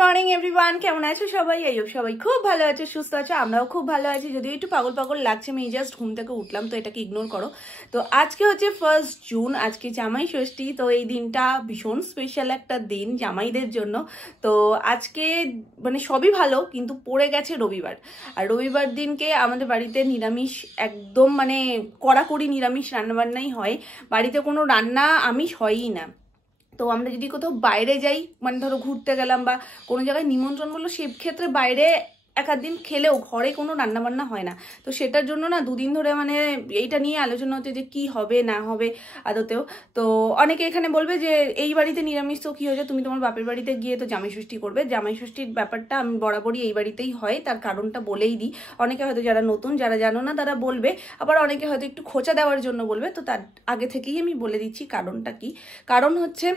Morning everyone, কেমন আছো সবাই? এই সবাই খুব ভালো আছে, সুস্থ আছে, আমরাও খুব ভালো আছি। যদিও একটু পাগল পাগল লাগছে, আমি জাস্ট ঘুম থেকে উঠলাম, তো এটাকে ইগনোর করো। তো আজকে হচ্ছে 1 জুন, আজকে জামাই ষষ্ঠী। তো এই দিনটা ভীষণ স্পেশাল একটা দিন জামাইদের জন্য। তো আজকে মানে সবই ভালো, কিন্তু পড়ে গেছে রবিবার। আর রবিবার দিনকে আমাদের বাড়িতে নিরামিষ, একদম মানে কড়াকড়ি নিরামিষ রান্নাবান্নাই হয়। বাড়িতে কোনো রান্না আমিষ হয়ই না। তো আমরা যদি কোথাও বাইরে যাই, মানে ধরো ঘুরতে গেলাম বা কোনো জায়গায় নিমন্ত্রণ করলো, সে ক্ষেত্রে বাইরে এক আধ দিন খেলেও ঘরে কোনো রান্নাবান্না হয় না। তো সেটার জন্য না দুদিন ধরে মানে এইটা নিয়ে আলোচনা হচ্ছে যে কি হবে না হবে আদতেও। তো অনেকে এখানে বলবে যে এই বাড়িতে নিরামিষ তো কি হয়েছে, তুমি তোমার বাপের বাড়িতে গিয়ে তো জামাই ষষ্ঠী করবে। জামাই ষষ্ঠীর ব্যাপারটা আমি বরাবরই এই বাড়িতেই হয়, তার কারণটা বলেই দিই। অনেকে হয়তো যারা নতুন, যারা জানো না তারা বলবে, আবার অনেকে হয়তো একটু খোঁচা দেওয়ার জন্য বলবে। তো তার আগে থেকেই আমি বলে দিচ্ছি কারণটা কি। কারণ হচ্ছে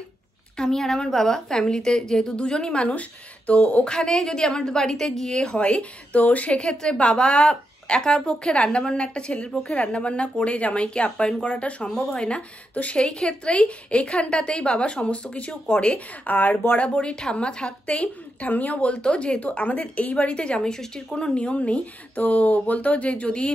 আমি আর আমার বাবা ফ্যামিলিতে যেহেতু দুজনই মানুষ, তো ওখানে যদি আমার বাড়িতে গিয়ে হয়, তো সেক্ষেত্রে বাবা একার পক্ষে রান্নাবান্না, একটা ছেলের পক্ষে রান্নাবান্না করে জামাইকে আপ্যায়ন করাটা সম্ভব হয় না। তো সেই ক্ষেত্রেই এইখানটাতেই বাবা সমস্ত কিছু করে। আর বরাবরই ঠাম্মা থাকতেই ঠাম্মিও বলতো, যেহেতু আমাদের এই বাড়িতে জামাই ষষ্ঠীর কোনো নিয়ম নেই, তো বলতো যে যদি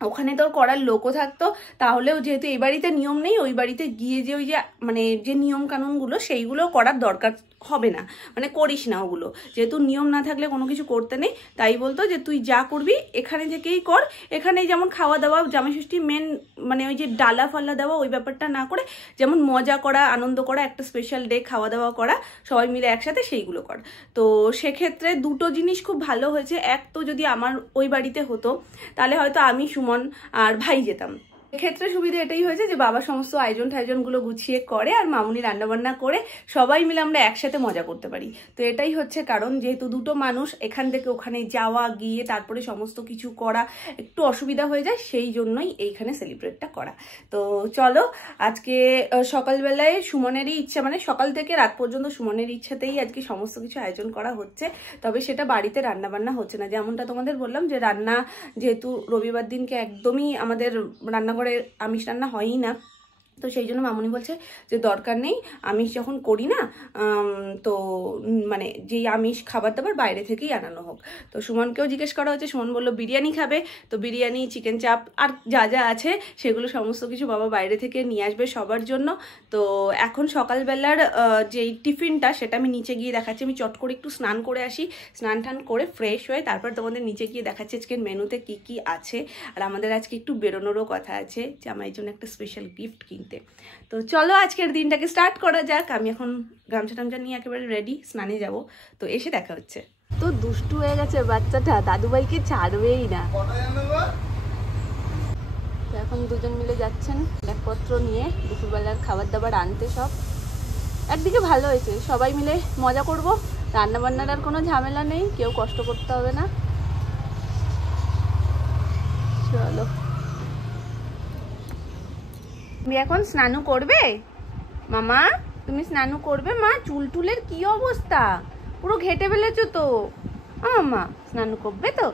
ওখানে তোর করার লোকও থাকতো, তাহলেও যেহেতু এই বাড়িতে নিয়ম নেই, ওই বাড়িতে গিয়ে যে ওই যে মানে যে নিয়ম কানুনগুলো সেইগুলো করার দরকার হবে না, মানে করিস না ওগুলো। যেহেতু নিয়ম না থাকলে কোনো কিছু করতে নেই, তাই বলতো যে তুই যা করবি এখানে থেকেই কর। এখানে যেমন খাওয়া দাওয়া, জামাই ষষ্ঠী মেন মানে ওই যে ডালা ফাল্লা দেওয়া ওই ব্যাপারটা না করে, যেমন মজা করা, আনন্দ করা, একটা স্পেশাল ডে খাওয়া দাওয়া করা, সবাই মিলে একসাথে সেইগুলো কর। তো সেক্ষেত্রে দুটো জিনিস খুব ভালো হয়েছে। এক তো যদি আমার ওই বাড়িতে হতো, তাহলে হয়তো আমি, সুমন আর ভাই যেতাম। এক্ষেত্রে সুবিধা এটাই হয়েছে যে বাবা সমস্ত আয়োজনগুলো গুছিয়ে করে, আর মামুনি রান্নাবান্না করে সবাই মিলে আমরা একসাথে মজা করতে পারি। তো এটাই হচ্ছে কারণ, যেহেতু দুটো মানুষ এখান থেকে ওখানে যাওয়া, গিয়ে তারপরে সমস্ত কিছু করা একটু অসুবিধা হয়ে যায়, সেই জন্যই এইখানে সেলিব্রেটটা করা। তো চলো, আজকে সকালবেলায় সুমনেরই ইচ্ছা, মানে সকাল থেকে রাত পর্যন্ত সুমনের ইচ্ছাতেই আজকে সমস্ত কিছু আয়োজন করা হচ্ছে। তবে সেটা বাড়িতে রান্নাবান্না হচ্ছে না, যেমনটা তোমাদের বললাম যে রান্না যেহেতু রবিবার দিনকে একদমই আমাদের রান্নাঘরে আমিষ রান্না হয়ই না, তো সেই জন্য মামুনি বলছে যে দরকার নেই, আমিষ যখন করি না, তো মানে যেই আমিষ খাবার দাবার বাইরে থেকেই আনানো হোক। তো সুমনকেও জিজ্ঞেস করা হচ্ছে, সুমন বললো বিরিয়ানি খাবে, তো বিরিয়ানি, চিকেন চাপ আর যা যা আছে সেগুলো সমস্ত কিছু বাবা বাইরে থেকে নিয়ে আসবে সবার জন্য। তো এখন সকালবেলার যেই টিফিনটা সেটা আমি নিচে গিয়ে দেখাচ্ছি। আমি চট করে একটু স্নান করে আসি, স্নান টান করে ফ্রেশ হয়ে তারপর তোমাদের নিচে গিয়ে দেখাচ্ছি আজকের মেনুতে কি কি আছে। আর আমাদের আজকে একটু বেরোনোরও কথা আছে, যে আমার জন্য একটা স্পেশাল গিফট কিনতে। তো চলো আজকের দিনটাকে স্টার্ট করা যাক। আমি এখন গামছা টামছা নিয়ে একেবারে রেডি, স্নানে যাব। তো এসে দেখা হচ্ছে। তো দুষ্টু হয়ে গেছে বাচ্চাটা, দাদুভাইকে ছাড়বেই না। তো এখন দুজন মিলে যাচ্ছেন ব্যাগপত্র নিয়ে দুপুরবেলার খাবার দাবার আনতে। সব একদিকে ভালো হয়েছে, সবাই মিলে মজা করব, রান্নাবান্নার আর কোনো ঝামেলা নেই, কেউ কষ্ট করতে হবে না। চলো, তুমি এখন স্নানু করবে মামা? তুমি স্নানু করবে মা? চুল টুলের কি অবস্থা, পুরো ঘেটে ফেলেছো তো। মামা স্নানু করবে তো?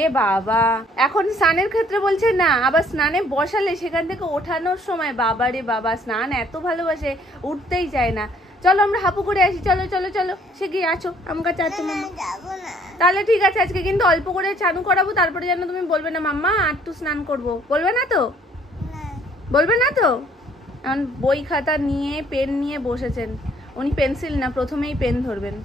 এ বাবা, এখন স্নানের ক্ষেত্রে বলছে না, আবার স্নানে বসালে সেখান থেকে ওঠানোর সময় বাবা রে বাবা, স্নান এত ভালোবাসে, উঠতেই চায় না। চলো আমরা হাপু করে আসি, চলো চলো চলো, সে গিয়ে আছো আমার কাছে, আছো মামা? তাহলে ঠিক আছে, আজকে কিন্তু অল্প করে চানু করাবো, তারপরে যেন তুমি বলবে না মাম্মা আর একটু স্নান করবো, বলবে না তো? বলবে না তো? এখন বই খাতা নিয়ে পেন নিয়ে বসেছেন উনি, পেন্সিল না, প্রথমেই পেন ধরবেন।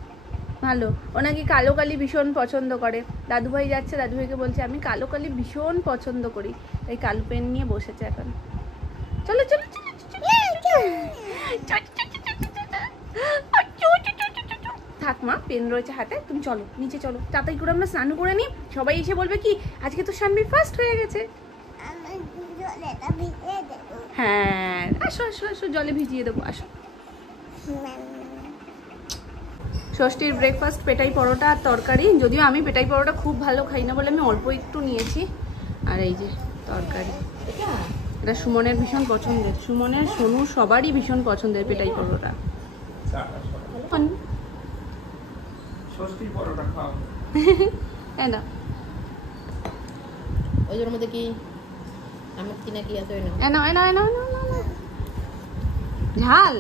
ভালো, ওনাকে কালো কালি ভীষণ পছন্দ করে। দাদুভাই যাচ্ছে, দাদুভাইকে বলছে আমি কালো কালি ভীষণ পছন্দ করি, তাই কালো পেন নিয়ে বসেছে এখন। চলো চলো থাক মা, পেন রয়েছে হাতে, তুমি চলো নিচে চলো, তাড়াতাড়ি করে আমরা স্নান করে নিই। সবাই এসে বলবে কি আজকে তো শানবি ফার্স্ট হয়ে গেছে। হ্যাঁ আসো আসো আসো, জলে ভিজিয়ে দেবো, আসো। ষষ্ঠীর ব্রেকফাস্ট পেটাই পরোটা আর তরকারি, যদিও আমি পেটাই পরোটা খুব ভালো খাই না বলে আমি অল্প একটু নিয়েছি। আর এই যে তরকারি, এটা সুমনের ভীষণ পছন্দের, সুমনের, সোনু সবারই ভীষণ পছন্দের পেটাই পরোটা। না ওইটার মধ্যে কি আমার কি না কি আছে? ঝাল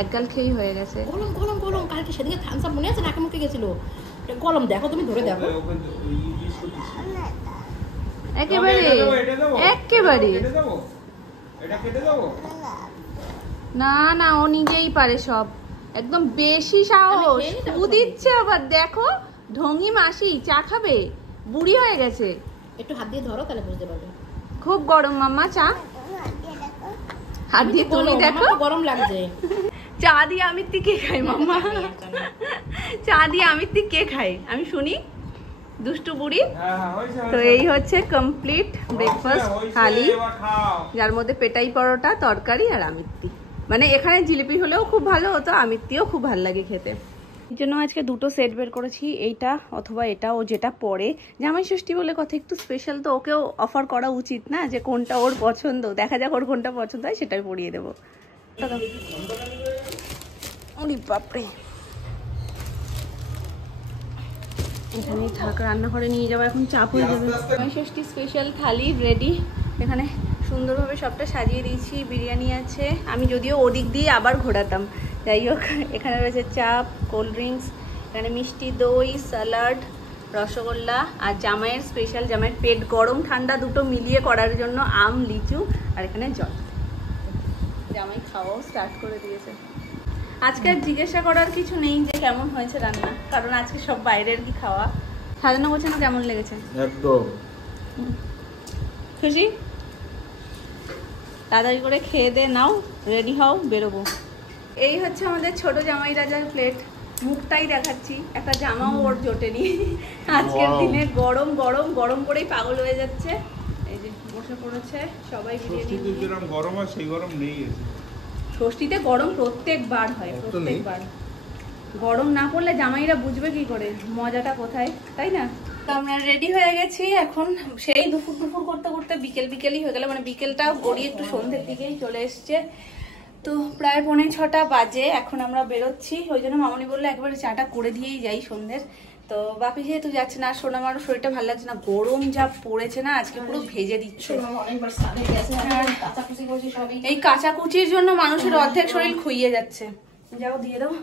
একগাল খেয়েই হয়ে গেছে। গরম গরম গরম, কালকে সেদিকে থামস আপ মনে আছে নাকে মুখে গেছিল, গরম দেখো তুমি ধরে দেখো একেবারে একেবারে। না না, ও নিজেই পারে সব, একদম বেশি সাহস। ও দিচ্ছে আবার, দেখো ঢঙ্গি মাসি চা খাবে, বুড়ি হয়ে গেছে। একটু হাত দিয়ে ধরো তাহলে বুঝতে পারবে। খুব গরম মাম্মা চা, হাত দিয়ে তুমি দেখো গরম লাগছে। চা দিয়ে আমিত্তি কে খায় মাম্মা? চা দিয়ে আমিত্তি কে খায় আমি শুনি, দুষ্টু বুড়ি। তো এই হচ্ছে কমপ্লিট ব্রেকফাস্ট থালি, যার মধ্যে পেটাই পরোটা, তরকারি আর আমিত্তি। মানে এখানে জিলিপি হলেও খুব ভালো হতো, আমিত্তিও খুব ভালো লাগে খেতে। এর জন্য আজকে দুটো সেট বের করেছি, এইটা অথবা এটা, ও যেটা পরে। জামাই ষষ্ঠী বলে কথা, একটু স্পেশাল তো, ওকেও অফার করা উচিত না যে কোনটা ওর পছন্দ। দেখা যাক ওর কোনটা পছন্দ হয় সেটাই পরিয়ে দেবো। বাপরে, এখানেই থাক, রান্নাঘরে নিয়ে যাবো এখন, চাপ হয়ে যাবে। জামাই ষষ্ঠী স্পেশাল থালি রেডি, এখানে সুন্দরভাবে সবটা সাজিয়ে দিয়েছি। বিরিয়ানি আছে, আমি যদিও ওদিক দিয়ে আবার ঘোরাতাম, যাই হোক। এখানে রয়েছে চাপ, কোল্ড ড্রিঙ্কস, এখানে মিষ্টি দই, স্যালাড, রসগোল্লা, আর জামাইয়ের স্পেশাল, জামাইয়ের পেট গরম ঠান্ডা দুটো মিলিয়ে করার জন্য আম, লিচু, আর এখানে জল। জামাই খাওয়াও স্টার্ট করে দিয়েছে। আজকে আর জিজ্ঞাসা করার কিছু নেই যে কেমন হয়েছে রান্না, কারণ আজকে সব বাইরের কি খাওয়া। সাজানো গোছানো কেমন লেগেছে? একদম খুশি? তাড়াতাড়ি করে খেয়ে দে, নাও রেডি হও, বেরোবো। এই হচ্ছে আমাদের ছোট জামাই রাজার প্লেট, মুখটাই দেখাচ্ছি, একটা জামাও ওর জোটেনি। আজকের দিনে গরম গরম গরম করেই পাগল হয়ে যাচ্ছে। এই যে বসে পড়েছে সবাই বিরিয়ানি। গরম আর সেই গরম নেই, ষষ্ঠীতে গরম প্রত্যেকবার হয়, প্রত্যেকবার। গরম না পড়লে জামাইরা বুঝবে কি করে মজাটা কোথায়, তাই না? তো আমরা রেডি হয়ে গেছি এখন, সেই দুপুর দুপুর করতে করতে বিকেল বিকেলই হয়ে গেল, মানে বিকেলটা গড়িয়ে একটু সন্ধ্যের দিকেই চলে এসছে। তো প্রায় 5:45 বাজে, এখন আমরা বেরোচ্ছি। ওই জন্য মামনি বললো একবারে চাটা করে দিয়েই যাই সন্ধ্যের। তো বাপি যেহেতু যাচ্ছে না, সোনামারও শরীরটা ভালো লাগছে না, গরম যা পড়েছে না আজকে পুরো ভেজে দিচ্ছে। এই কাঁচাকুচির জন্য মানুষের অর্ধেক শরীর খুইয়ে যাচ্ছে। যাও দিয়ে দাও।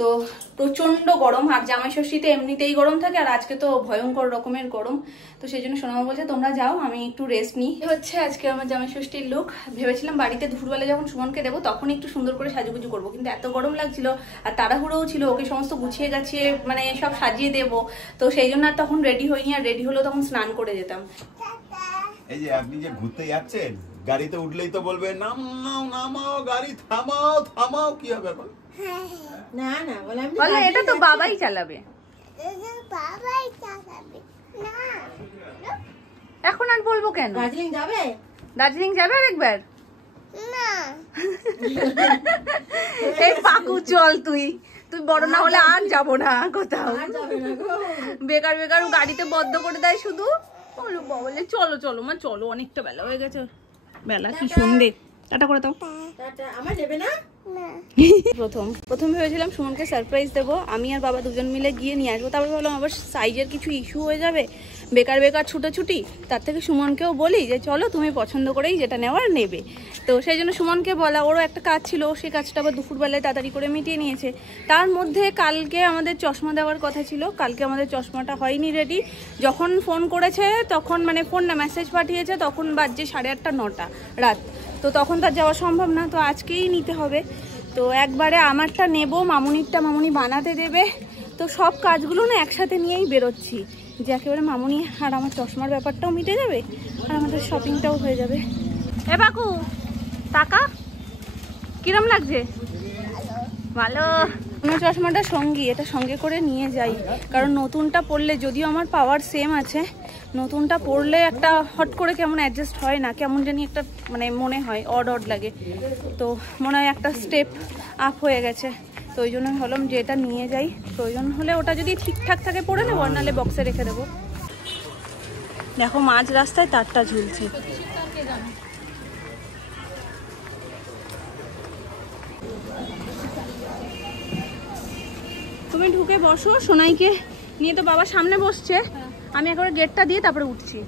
তো প্রচন্ড গরম, আর জামাই ষষ্ঠীতে এমনিতেই গরম থাকে, আর আজকে তো ভয়ঙ্কর রকমের গরম। তো সেই জন্য সোনামা বলছে তোমরা যাও, আমি একটু রেস্ট নিই। হচ্ছে আজকে আমার জামাই ষষ্ঠীর লুক। ভেবেছিলাম বাড়িতে দুপুরবেলা যখন সুমনকে দেবো তখন একটু সুন্দর করে সাজুগুজু করবো, কিন্তু এত গরম লাগছিল আর তাড়াহুড়োও ছিল, ওকে সমস্ত গুছিয়ে গাছিয়ে মানে সব সাজিয়ে দেবো। তো সেই জন্য আর তখন রেডি হইনি, আর রেডি হলেও তখন স্নান করে যেতাম। এই যে আপনি যে ঘুরতে যাচ্ছেন, গাড়িতে উঠলেই তো বলবে নামাও নামাও, গাড়ি থামাও থামাও, কি হবে এখন? না না বলে এটা তো বাবাই চালাবে, এখন আর বলবো কেন? দার্জিলিং যাবে? দার্জিলিং যাবে আরেকবার? না। এই পাকু চল, তুই বড় না হলে আর যাবো না কোথাও। বেকার বেকার গাড়িতে বদ্ধ করে দেয় শুধু। বলে চলো চলো মা চলো, অনেকটা বেলা হয়ে গেছে। বেলা কি সন্ধে, টাটা করে দাও। আমার নেবে না? প্রথম ভেবেছিলাম সুমনকে সারপ্রাইজ দেবো, আমি আর বাবা দুজন মিলে গিয়ে নিয়ে আসবো। তারপর ভাবলাম আবার সাইজের কিছু ইস্যু হয়ে যাবে, বেকার বেকার ছুটোছুটি। তার থেকে সুমনকেও বলি যে চলো তুমি পছন্দ করেই যেটা নেওয়ার নেবে। তো সেই জন্য সুমনকে বলা, ওরও একটা কাজ ছিল, সেই কাজটা আবার দুপুরবেলায় তাড়াতাড়ি করে মিটিয়ে নিয়েছে। তার মধ্যে কালকে আমাদের চশমা দেওয়ার কথা ছিল, কালকে আমাদের চশমাটা হয়নি রেডি। যখন ফোন করেছে তখন, মানে ফোন না মেসেজ পাঠিয়েছে, তখন বাজছে 8:30 9টা রাত। তো তখন তার যাওয়া সম্ভব না, তো আজকেই নিতে হবে। তো একবারে আমারটা নেব, মামুনিরটা মামুনি বানাতে দেবে। তো সব কাজগুলো না একসাথে নিয়েই বেরোচ্ছি, যে একেবারে মামুনি আর আমার চশমার ব্যাপারটাও মিটে যাবে আর আমাদের শপিংটাও হয়ে যাবে। এ বাকু টাকা কিরম লাগছে? ভালো। চশমাটা সঙ্গী, এটা সঙ্গে করে নিয়ে যাই, কারণ নতুনটা পরলে, যদিও আমার পাওয়ার সেম আছে, নতুনটা পরলে একটা হট করে কেমন অ্যাডজাস্ট হয় না, কেমন জানি একটা মানে মনে হয় অড লাগে। তো মনে হয় একটা স্টেপ আপ হয়ে গেছে, তো ওই জন্য ভাবলাম যে এটা নিয়ে যাই, প্রয়োজন হলে ওটা যদি ঠিকঠাক থাকে পরে নেবো, আর নাহলে বক্সে রেখে দেবো। দেখো মাঝ রাস্তায় তারটা ঝুলছে। তুমি ঢুকে বসো, সোনাইকে নিয়ে তো বাবা সামনে বসছে, আমি একবার গেটটা দিয়ে তারপরে উঠছি।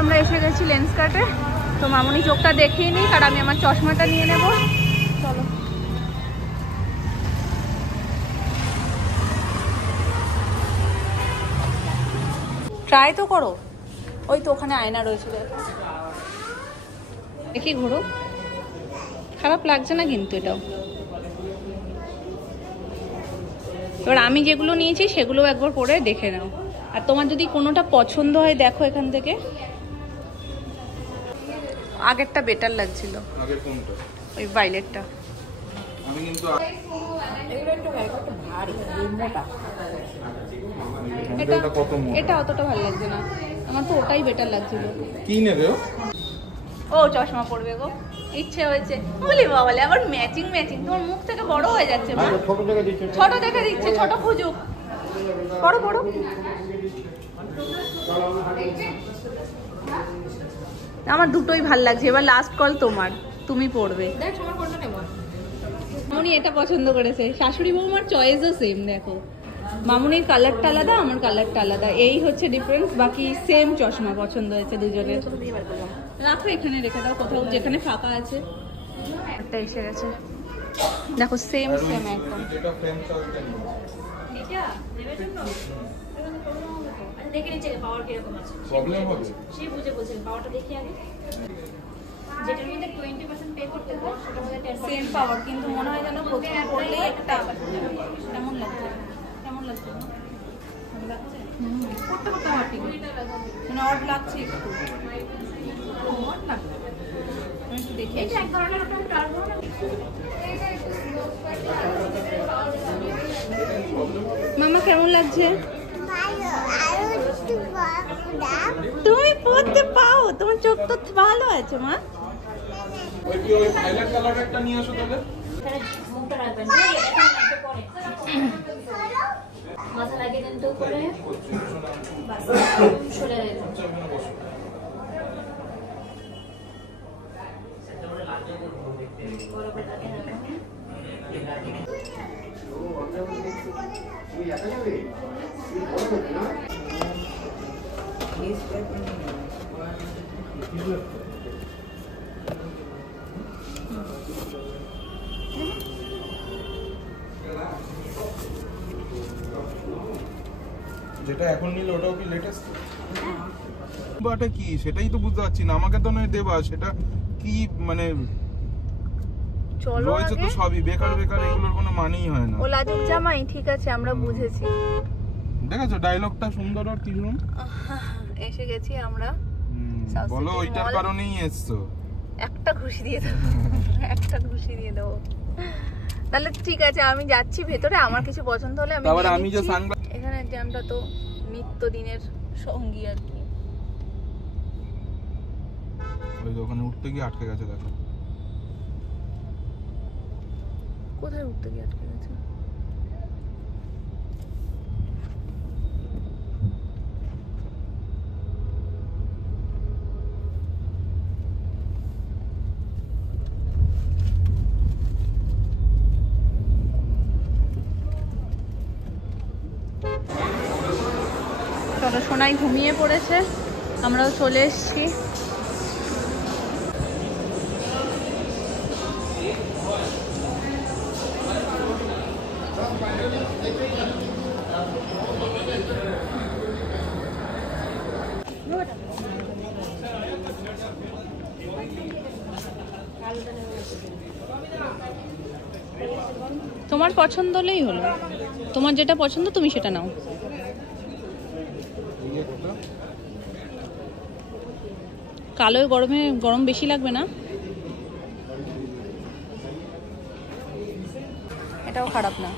আমরা এসে গেছি লেন্স কাটে। তো মামুনি চোখটা দেখিয়ে নিই, আর আমি আমার চশমাটা নিয়ে নেব। চলো। ট্রাই তো করো। ওই তো ওখানে আয়না রয়েছে, দেখি ঘোরো। খারাপ লাগছে না কিন্তু এটাও। এবার আমি যেগুলো নিয়েছি সেগুলো একবার পরে দেখে নাও, আর তোমার যদি কোনোটা পছন্দ হয় দেখো এখান থেকে। আগেরটা বেটার লাগছিল। আগের কোনটা? ওই ভাইলেটটা। আমি কিন্তু এটা অতটা ভালো লাগছে না, আমার তো ওটাই বেটার লাগছিল। কি নেবে? ও চশমা পড়বে গো, ইচ্ছে হয়েছে। বলি বাবালে আবার ম্যাচিং ম্যাচিং। তোমার মুখ থেকে বড় হয়ে যাচ্ছে মা। ছোট দেখে দিচ্ছে, ছোট খুঁজুক। বড় বড়। আমার দুটোই ভাল লাগছে। এবার লাস্ট কল তোমার, তুমি পড়বে। মামুনি এটা পছন্দ করেছে। শাশুড়ি বৌমার চয়েসও সেম। দেখো মামুনির কালারটা আলাদা, আমার কালারটা আলাদা, এই হচ্ছে ডিফারেন্স। বাকি সেম চশমা পছন্দ হয়েছে দুজনের। রাখো এখানে, রেখে দাও কোথাও যেখানে ফাঁকা আছে। একটা এসে গেছে, দেখো সেম সেম একদম। এটা ফ্রেম চার্জ দেন। এটা নেবের জন্য দেখে নিচে পাওয়ার কিরকম আছে। প্রবলেম হবে? সে বুঝে বলছেন পাওয়ারটা দেখি আগে। যেটার মধ্যে 20% পে করতে হয় সেটার মধ্যে 10% সেম পাওয়ার, কিন্তু মনে হয় যেন প্রথমে পড়লে একটা কেমন লাগছে। কেমন লাগছে না? ভালো লাগছে? করতে করতে আমার ঠিক মানে অড লাগছে একটু। অড লাগছে। আমি একটু দেখি। এটা এক ধরনের একটা টার্বো না। মামা কেমন লাগছে? তুমি পড়তে পাও, তোমার চোখ তো ভালো আছে মা। ওই কি ওই ভায়োলেট কালার একটা নিয়ে আসো তাহলে। এখানে মুখটা রাখবেন না, এটা একটু পরে মাথা লাগিয়ে দেন তো করে বাস চলে যাবে। বড় করে রাখেন। যেটা এখন নিলে ওটাও কি লেটেস্ট? বাটা কি সেটাই তো বুঝতে পারছি না। আমাকে তো নয় দেবা, সেটা কি মানে চলো রয়েছে তো সবই বেকার বেকার, এগুলোর কোনো মানেই হয় না। ও লাজুক জামাই, ঠিক আছে আমরা বুঝেছি। দেখেছো ডায়লগটা সুন্দর আর তিরুন। এসে গেছি আমরা। বলো ওইটার কারণেই এসছো। একটা খুশি দিয়ে দাও, একটা খুশি দিয়ে দাও। তাহলে ঠিক আছে আমি যাচ্ছি ভেতরে, আমার কিছু পছন্দ হলে আমি তারপরে আমি যে সানগ্লাস এখানে জ্যামটা তো নিত্যদিনের সঙ্গী আর কি। ওই ওখানে উঠতে গিয়ে আটকে গেছে দেখো। কোথায় উঠতে গিয়ে আটকে গেছে? চলো, সোনাই ঘুমিয়ে পড়েছে, আমরাও চলে এসেছি। তোমার পছন্দ হলেই হলো, তোমার যেটা পছন্দ তুমি সেটা নাও। কালোয় গরমে গরম বেশি লাগবে না। এটাও খারাপ না।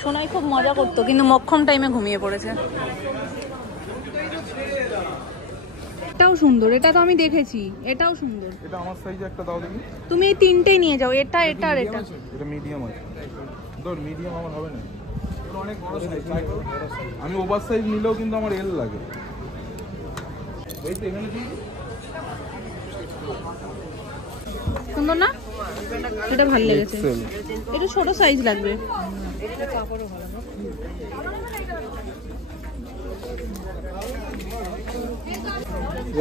সোনাই খুব মজা করতো, কিন্তু মক্ষম টাইমে ঘুমিয়ে পড়েছে। এটাও এটাও সুন্দর, এটা তো আমি দেখেছি, এটাও সুন্দর। এটা আমার সাইজে একটা দাও দেখি। তুমি এই তিনটেই নিয়ে যাও, এটা এটা আর এটা। এটা মিডিয়াম আছে, ধর মিডিয়াম আমার হবে না, এটা অনেক বড় সাইজ। আমি ওভার সাইজ নিলেও কিন্তু আমার এল লাগে। এই তো এখানে কি সুন্দর না, এটা ভালো লেগেছে। এটা ছোট সাইজ লাগবে।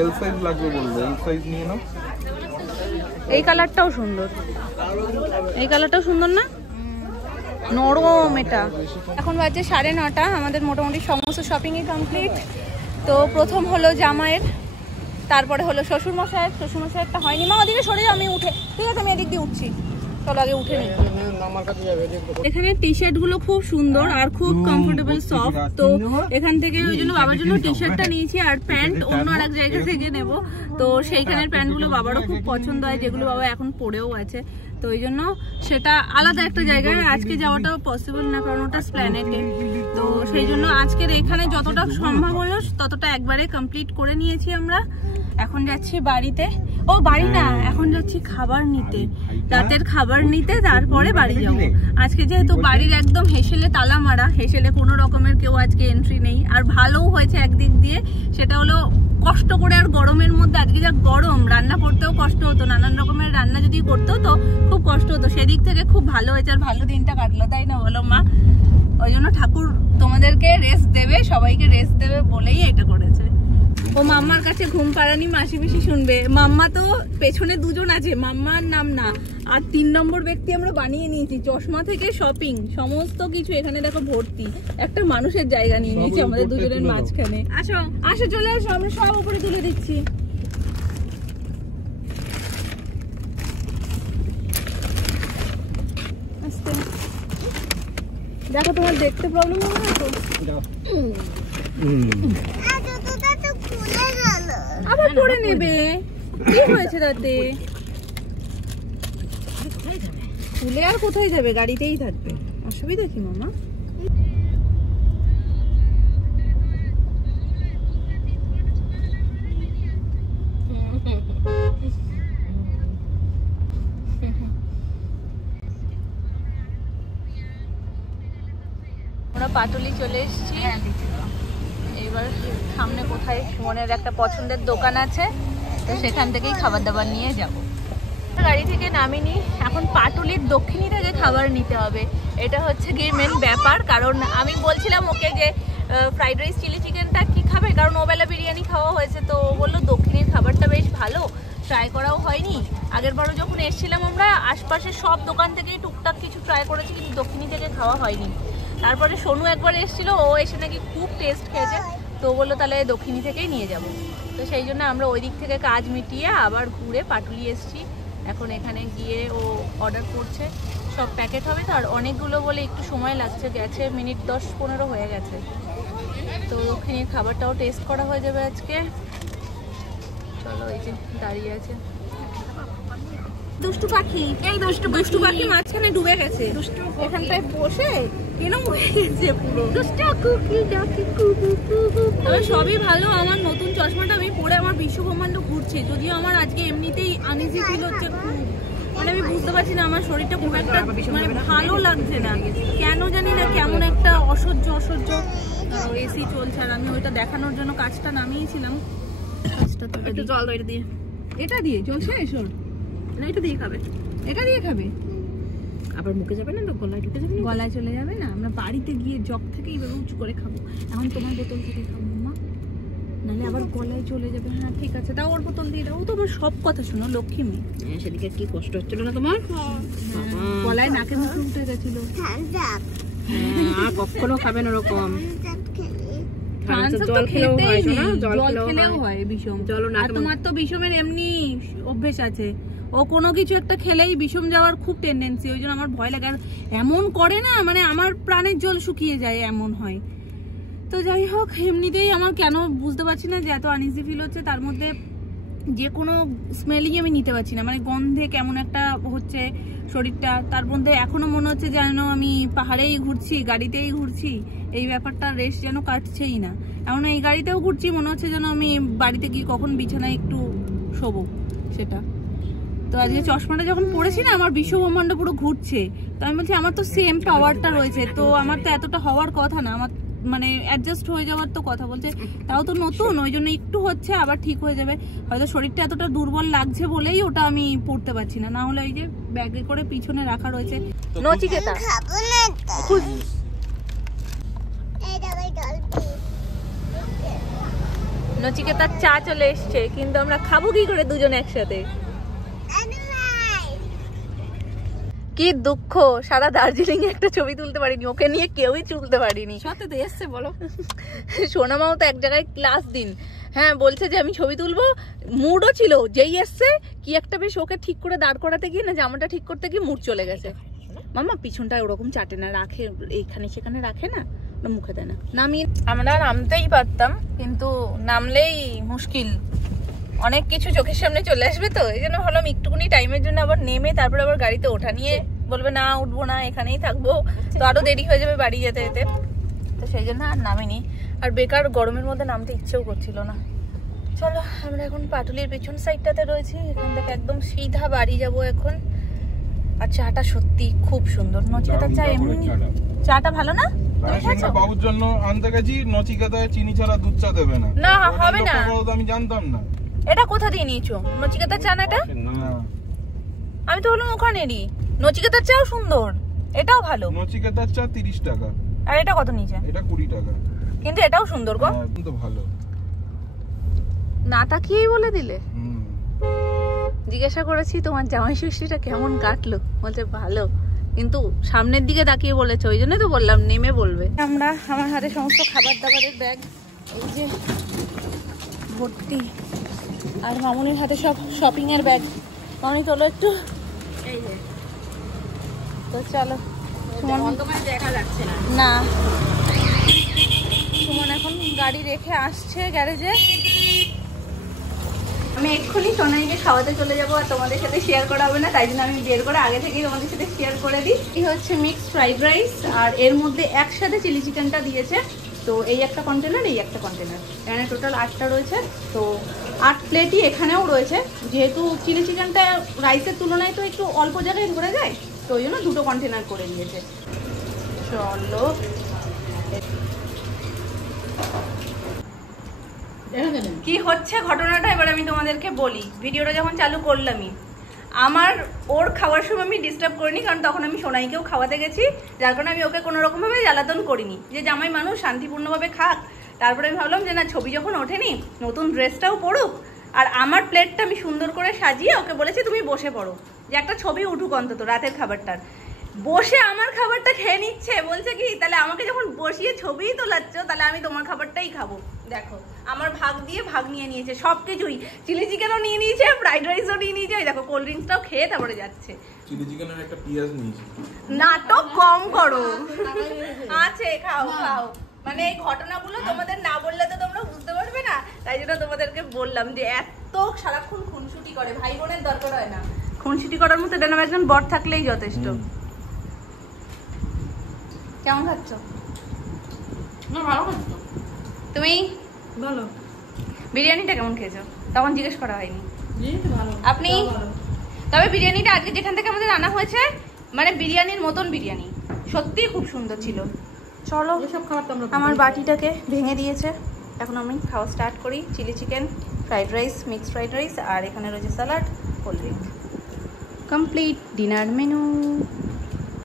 এল সাইজ লাগবে বললো, এল সাইজ নিয়ে নাও। এই কালারটাও সুন্দর, এই কালারটাও সুন্দর না, নরম এটা। এখন বাজে 9:30, আমাদের মোটামুটি সমস্ত শপিংই কমপ্লিট। তো প্রথম হলো জামাইয়ের, তারপরে হলো শ্বশুরমশাইয়ের। শ্বশুরমশাইয়েরটা হয়নি, মা ওদিকে সরে আমি উঠে, ঠিক আছে আমি এদিক দিয়ে উঠছি, চলো আগে উঠে নিই। এখানে টি শার্ট গুলো খুব সুন্দর আর খুব কমফোর্টেবল, সফট। তো এখান থেকে ওই জন্য বাবার জন্য টি শার্টটা নিয়েছি, আর প্যান্ট অন্য আর এক জায়গা থেকে নেবো। তো সেইখানের প্যান্ট গুলো বাবারও খুব পছন্দ হয়, যেগুলো বাবা এখন পরেও আছে। তো ওই জন্য সেটা আলাদা একটা জায়গায় আজকে যাওয়াটাও পসিবল না, কারণ ওটা স্প্ল্যানেটে। তো সেই জন্য আজকের এখানে যতটা সম্ভব হলো ততটা একবারে কমপ্লিট করে নিয়েছি আমরা। এখন যাচ্ছি বাড়িতে, ও বাড়ি না, এখন যাচ্ছি খাবার নিতে, রাতের খাবার নিতে, তারপরে বাড়ি যাবো। আজকে যেহেতু বাড়ির একদম হেসেলে তালা মারা, হেসেলে কোনো রকমের কেউ আজকে এন্ট্রি নেই। আর ভালোও হয়েছে একদিক দিয়ে, সেটা হলো কষ্ট করে আর গরমের মধ্যে, আজকে যা গরম, রান্না করতেও কষ্ট হতো, নানান রকমের রান্না যদি করতে হতো খুব কষ্ট হতো। সেদিক থেকে খুব ভালো হয়েছে, আর ভালো দিনটা কাটলো, তাই না বলো মা? ওই জন্য ঠাকুর তোমাদেরকে রেস্ট দেবে, সবাইকে রেস্ট দেবে বলেই এটা করেছে। ও মাম্মার কাছে ঘুম পাড়ানি মাসি পিসি শুনবে। মাম্মা তো পেছনে দুজন আছে, মাম্মার নাম না। আর 3 নম্বর ব্যক্তি আমরা বানিয়ে নিয়েছি, চশমা থেকে শপিং সমস্ত কিছু এখানে দেখো ভর্তি। একটা মানুষের জায়গা নিয়ে নিয়েছি আমাদের দুজনের মাঝখানে। আসো আসো, চলে আসো, আমরা সব উপরে তুলে দিচ্ছি। দেখো তোমার দেখতে প্রবলেম হবে না তো? আবার পরে নেবে, কি হয়েছে রাতে? খুলে আর কোথায় যাবে, গাড়িতেই থাকবে, অসুবিধা কি মামা? আমরা পাটুলি চলে এসেছি। এবার সামনে কোথায় মনের একটা পছন্দের দোকান আছে, তো সেখান থেকেই খাবার দাবার নিয়ে যাব। গাড়ি থেকে নামিনি, এখন পাটুলির দক্ষিণী থেকে খাবার নিতে হবে। এটা হচ্ছে গিয়ে মেন ব্যাপার, কারণ আমি বলছিলাম ওকে যে ফ্রাইড রাইস চিলি চিকেনটা কি খাবে, কারণ ওবেলা বিরিয়ানি খাওয়া হয়েছে। তো ও বললো দক্ষিণীর খাবারটা বেশ ভালো, ট্রাই করাও হয়নি। আগের বারও যখন এসেছিলাম আমরা আশপাশে সব দোকান থেকেই টুকটাক কিছু ট্রাই করেছি, কিন্তু দক্ষিণী থেকে খাওয়া হয়নি। তারপরে সোনু একবার এসেছিল, ও এসে নাকি খুব টেস্ট খেয়েছে, তো বললো তাহলে দক্ষিণী থেকেই নিয়ে যাব। তো সেই জন্য আমরা ওই দিক থেকে কাজ মিটিয়ে আবার ঘুরে পাটুলি এসেছি। এখন এখানে গিয়ে ও অর্ডার করছে, সব প্যাকেট হবে তো, আর অনেকগুলো বলে একটু সময় লাগছে, গেছে মিনিট 10-15 হয়ে গেছে। তো দক্ষিণীর খাবারটাও টেস্ট করা হয়ে যাবে আজকে। চলো, এই যে দাঁড়িয়ে আছে দুষ্টু পাখি, এই দুষ্টু পাখি মাঝখানে ডুবে গেছে, এখানটায় বসে কেরম হয়ে গেছে পুরো। তবে সবই ভালো, আমার নতুন চশমাটা আমি পরে আমার বিশ্বব্রহ্মাণ্ড ঘুরছে, যদিও আমার আজকে এমনিতেই আনইজি ফিল হচ্ছে খুব, মানে আমি বুঝতে পারছি না, আমার শরীরটা খুব একটা মানে ভালো লাগছে না, কেন জানি না, কেমন একটা অসহ্য এসি চলছে। আর আমি ওইটা দেখানোর জন্য কাজটা নামিয়েছিলাম, কাজটা তো একটু জল এটা দিয়ে, এটা দিয়ে চলছে এসব না, এটা দিয়ে খাবে, এটা দিয়ে খাবে, আবার মুখে যাবে না তো, গলায় ঢুকে যাবে, গলায় চলে যাবে না। আমরা বাড়িতে গিয়ে জগ থেকে এইভাবে উঁচু করে খাবো, এখন তোমার বোতল থেকে খাবো মা, নাহলে আবার গলায় চলে যাবে। হ্যাঁ ঠিক আছে, দাও ওর বোতল দিয়ে দাও, ও তো আমার সব কথা শোনো, লক্ষ্মী মেয়ে। সেদিকে কি কষ্ট হচ্ছিল না তোমার? গলায় নাকে মুখে উঠে গেছিল। কখনো খাবেন ওরকম, জল খেলেও হয় বিষম, আর তোমার তো বিষমের এমনি অভ্যেস আছে, ও কোনো কিছু একটা খেলেই বিষম যাওয়ার খুব টেন্ডেন্সি, ওই জন্য আমার ভয় লাগে। আর এমন করে না, মানে আমার প্রাণের জল শুকিয়ে যায় এমন হয়। তো যাই হোক, এমনিতেই আমার কেন বুঝতে পারছি না যে এত আনইজি ফিল হচ্ছে, তার মধ্যে যে কোনো স্মেলই আমি নিতে পারছি না, মানে গন্ধে কেমন একটা হচ্ছে শরীরটা। তার মধ্যে এখনো মনে হচ্ছে যেন আমি পাহাড়েই ঘুরছি, গাড়িতেই ঘুরছি, এই ব্যাপারটা রেস্ট যেন কাটছেই না। এমন এই গাড়িতেও ঘুরছি, মনে হচ্ছে যেন আমি বাড়িতে গিয়ে কখন বিছানায় একটু শোবো সেটা। তো আজকে চশমাটা যখন পড়েছি না, আমার বিশ্বব্রহ্মাণ্ড পুরো ঘুরছে। তো আমি বলছি আমার তো সেম পাওয়ারটা রয়েছে, তো আমার তো এতটা হওয়ার কথা না, আমার মানে অ্যাডজাস্ট হয়ে যাওয়ার তো কথা। বলছে তাও তো নতুন, ওই জন্য একটু হচ্ছে, আবার ঠিক হয়ে যাবে। হয়তো শরীরটা এতটা দুর্বল লাগছে বলেই ওটা আমি পড়তে পারছি না, না হলে ওই যে ব্যাগে করে পিছনে রাখা রয়েছে। নচিকেতা নচিকেতার চা চলে এসছে, কিন্তু আমরা খাবো কি করে দুজনে একসাথে? কি দুঃখ, সারা দার্জিলিং একটা ছবি তুলতে পারিনি, ওকে নিয়ে কেউই তুলতে পারিনি। সত্যি তো এসছে বলো। সোনামাও তো এক জায়গায় ক্লাস দিন, হ্যাঁ বলছে যে আমি ছবি তুলবো, মুডও ছিল, যেই এসছে কি একটা বেশ ওকে ঠিক করে দাঁড় করাতে গিয়ে না, জামাটা ঠিক করতে গিয়ে মুড চলে গেছে। মামা পিছনটায় ওরকম চাটে না, রাখে এইখানে সেখানে রাখে না, মুখে দেয় না। নামিয়ে আমরা নামতেই পারতাম, কিন্তু নামলেই মুশকিল, অনেক কিছু চোখের সামনে চলে আসবে। তো এই জন্য ভাবলাম একটুকুনি টাইমের জন্য আবার নেমে তারপরে আবার গাড়িতে ওঠা নিয়ে বলবে না উঠবো না, এখানেই থাকবো, তো আরো দেরি হয়ে যাবে বাড়ি যেতে যেতে। তো সেই জন্য আর নামিনি, আর বেকার গরমের মধ্যে নামতে ইচ্ছেও করছিল না। চলো আমরা এখন পাটুলির পেছন সাইডটাতে রয়েছি, এখান থেকে একদম সিধা বাড়ি যাব এখন। আর চাটা সত্যি খুব সুন্দর, নচিকেতা চা এমনি চাটা ভালো না? বাবুর জন্য আনতে গেছি, নচিকেতায় চিনি ছাড়া দুধ চা দেবে না। না হবে না, আমি জানতাম না। এটা কোথা দিয়ে নিয়েছো? নচিকেতার চা না এটা? আমি তো বললাম ওখানেরই। নচিকেতার চাও সুন্দর, এটাও ভালো। নচিকেতার চা 30 টাকা, আর এটা কত নিচে? এটা 20 টাকা, কিন্তু এটাও সুন্দর গো। কিন্তু ভালো না তাকিয়েই বলে দিলে। জিজ্ঞাসা করেছি তোমার জামাই ষষ্ঠীটা কেমন কাটলো, বলছে ভালো, কিন্তু সামনের দিকে তাকিয়ে বলেছে, ওই জন্যই তো বললাম নেমে বলবে। আমরা আমার হাতে সমস্ত খাবার দাবারের ব্যাগ এই যে ভর্তি, আর মামুনির হাতে সব শপিং এর ব্যাগ। মামুনি চলো একটু, এই যে তো চলো। অন্ধকারে দেখা যাচ্ছে না। না সুমন এখন গাড়ি রেখে আসছে গ্যারেজে। আমি এক্ষুনি সোনাইকে খাওয়াতে চলে যাবো, আর তোমাদের সাথে শেয়ার করা হবে না, তাই জন্য আমি বের করে আগে থেকেই তোমাদের সাথে শেয়ার করে দিই। এই হচ্ছে মিক্সড ফ্রাইড রাইস, আর এর মধ্যে একসাথে চিলি চিকেনটা দিয়েছে। তো এই একটা কন্টেনার, এই একটা কন্টেনার, এখানে টোটাল 8টা রয়েছে। তো 8 প্লেটই এখানেও রয়েছে, যেহেতু চিলি চিকেনটা রাইসের তুলনায় তো একটু অল্প জায়গায় ধরে যায়, তো ওই জন্য 2টো কন্টেনার করে দিয়েছে। চলো কি হচ্ছে ঘটনাটা এবার আমি তোমাদেরকে বলি। ভিডিওটা যখন চালু করলামই, আমার ওর খাওয়ার সময় আমি ডিস্টার্ব করিনি, কারণ তখন আমি সোনাইকেও খাওয়াতে গেছি, যার কারণে আমি ওকে কোনো রকমভাবে জ্বালাতন করিনি, যে জামাই মানুষ শান্তিপূর্ণভাবে খাক। তারপরে আমি ভাবলাম যে না, ছবি যখন ওঠেনি, নতুন ড্রেসটাও পড়ুক, আর আমার প্লেটটা আমি সুন্দর করে সাজিয়ে ওকে বলেছি তুমি বসে পড়ো, যে একটা ছবি উঠুক অন্তত রাতের খাবারটার। বসে আমার খাবারটা খেয়ে নিচ্ছে, বলছে কি তাহলে আমাকে যখন বসিয়ে ছবিই তোলাচ্ছ, তাহলে আমি তোমার খাবারটাই খাবো। দেখো আমার ভাগ দিয়ে ভাগ নিয়ে নিয়েছে সবকিছুই, চিলি চিকেনও নিয়ে নিয়েছে, ফ্রাইড রাইসও নিয়ে নিয়েছে, দেখো কোল্ড ড্রিঙ্কসটাও খেয়ে তারপরে যাচ্ছে। চিলি চিকেনের একটা পেঁয়াজ নিয়েছি। নাটক কম করো, আছে খাও খাও। মানে এই ঘটনাগুলো তোমাদের না বললে তো তোমরা বুঝতে পারবে না, তাই জন্য তোমাদেরকে বললাম যে এত সারাক্ষণ খুনসুটি করে, ভাই বোনের দরকার হয় না, খুনসুটি করার মতো এটা নাম একজন বর থাকলেই যথেষ্ট। কেমন খাচ্ছ? না ভালো খাচ্ছো তুমি? ভালো। বিরিয়ানিটা কেমন খেয়েছো? তখন জিজ্ঞেস করা হয়নি। ভালো। আপনি? তবে বিরিয়ানিটা আজকে যেখান থেকে আমাদের আনা হয়েছে, মানে বিরিয়ানির মতন বিরিয়ানি, সত্যিই খুব সুন্দর ছিল। চলো এসব খাবার তো আমরা আমার বাটিটাকে ভেঙে দিয়েছে, এখন আমি খাওয়া স্টার্ট করি। Chilli chicken, fried rice, mixed fried rice, আর এখানে রয়েছে salad, cold drink. Complete dinner menu.